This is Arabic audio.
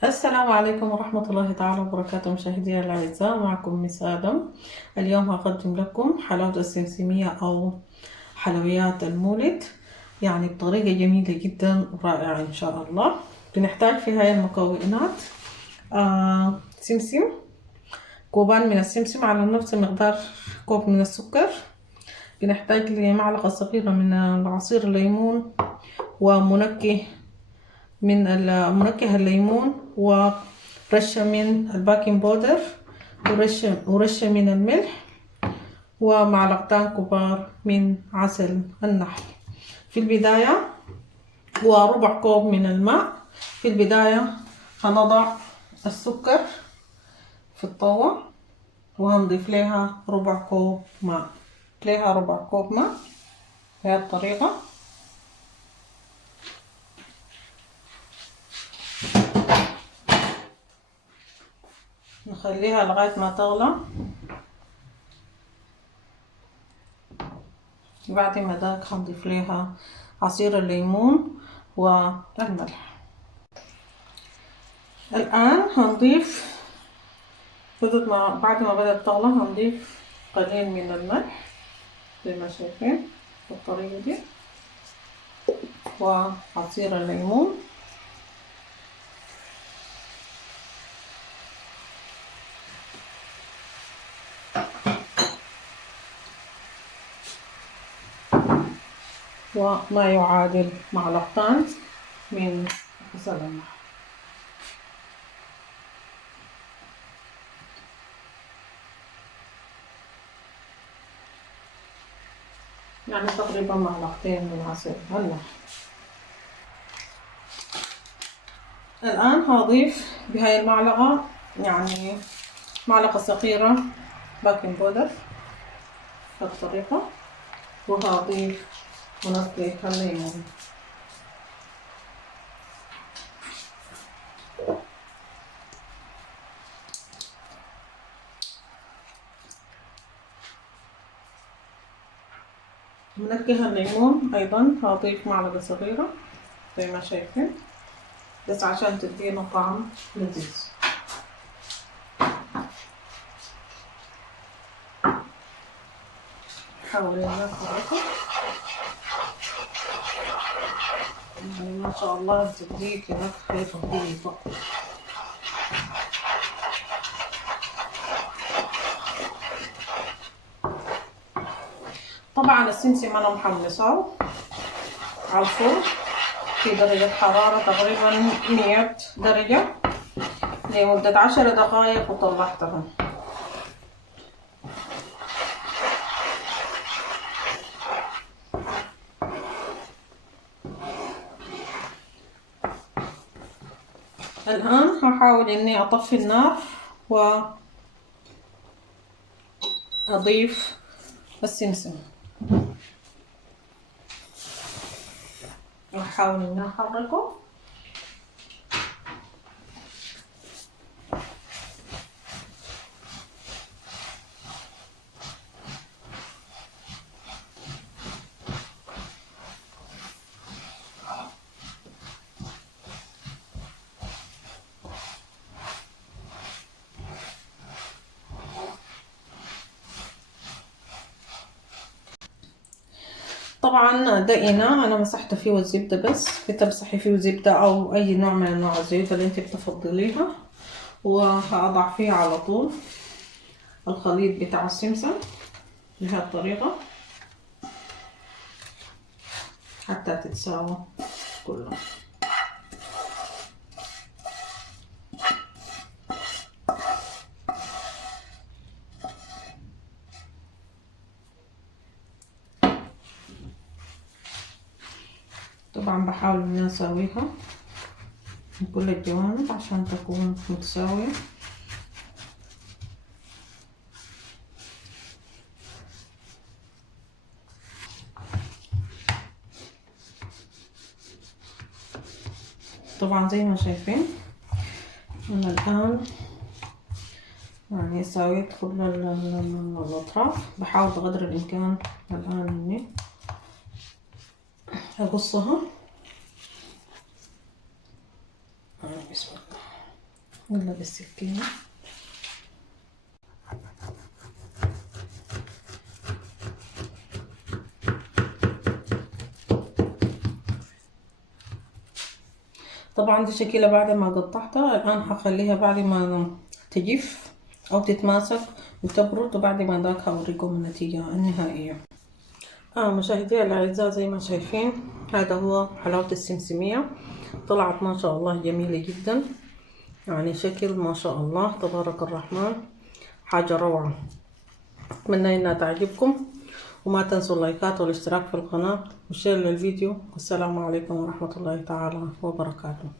السلام عليكم ورحمة الله تعالى وبركاته، مشاهدينا الأعزاء. معكم مس آدم. اليوم هقدم لكم حلاوة السمسمية أو حلويات المولد، يعني بطريقة جميلة جدا ورائعة إن شاء الله. بنحتاج في هاي المكونات سمسم، كوبان من السمسم على نفس مقدار كوب من السكر. بنحتاج لمعلقة صغيرة من عصير الليمون، ومنكه من منكه الليمون، ورشة من الباكنج بودر، ورشة من الملح، ومعلقتان كبار من عسل النحل في البداية، وربع كوب من الماء. في البداية هنضع السكر في الطاوة وهنضيف لها ربع كوب ماء، بهذه الطريقة. نخليها لغاية ما تغلى. بعد ما ذاك هنضيف لها عصير الليمون والملح. الآن هنضيف بعد ما بدأت تغلى هنضيف قليل من الملح زي ما شايفين بالطريقة دي، وعصير الليمون، وما يعادل معلقتان من عسل النحل. يعني تقريبا معلقتين من عسل النحل. الآن هضيف بهاي المعلقة يعني معلقة صغيرة باكنج بودر بالطريقة، وهضيف منكه الليمون. منكه الليمون أيضا هضيف معلقة صغيرة زي ما شايفين، بس عشان تدينا طعم لذيذ. حاول نخلطه، يعني ما شاء الله تديك نكهة رهيبة. طبعا السمسم أنا محمصاه على الفرن في درجة حرارة تقريبا 100 درجة لمدة 10 دقائق وطلعتها. الآن هحاول إني أطفي النار وأضيف السمسم، وأحاول إني أحركه. طبعا ده إناء أنا مسحت فيه الزبدة، بس بتمسحي فيه زبدة أو أي نوع من أنواع الزيوت اللي أنت بتفضليها، وهأضع فيه على طول الخليط بتاع السمسم بهذه الطريقة حتى تتساوى كلها. طبعا بحاول إني أساويها من كل الجوانب عشان تكون متساوية. طبعا زي ما شايفين أنا الآن يعني سويت كل الأطراف. بحاول بقدر الإمكان الآن إني أقصها. بسم الله. ولا بالسكينة. طبعا دي شكلها بعد ما قطعتها. الآن هخليها بعد ما تجف أو تتماسك وتبرد، وبعد ما ذاك هوريكم النتيجة النهائية. مشاهدي الأعزاء، زي ما شايفين هذا هو حلاوة السمسمية. طلعت ما شاء الله جميلة جدا، يعني شكل ما شاء الله تبارك الرحمن، حاجة روعة. أتمنى إنها تعجبكم، وما تنسوا اللايكات والاشتراك في القناة والشير للفيديو. والسلام عليكم ورحمة الله تعالى وبركاته.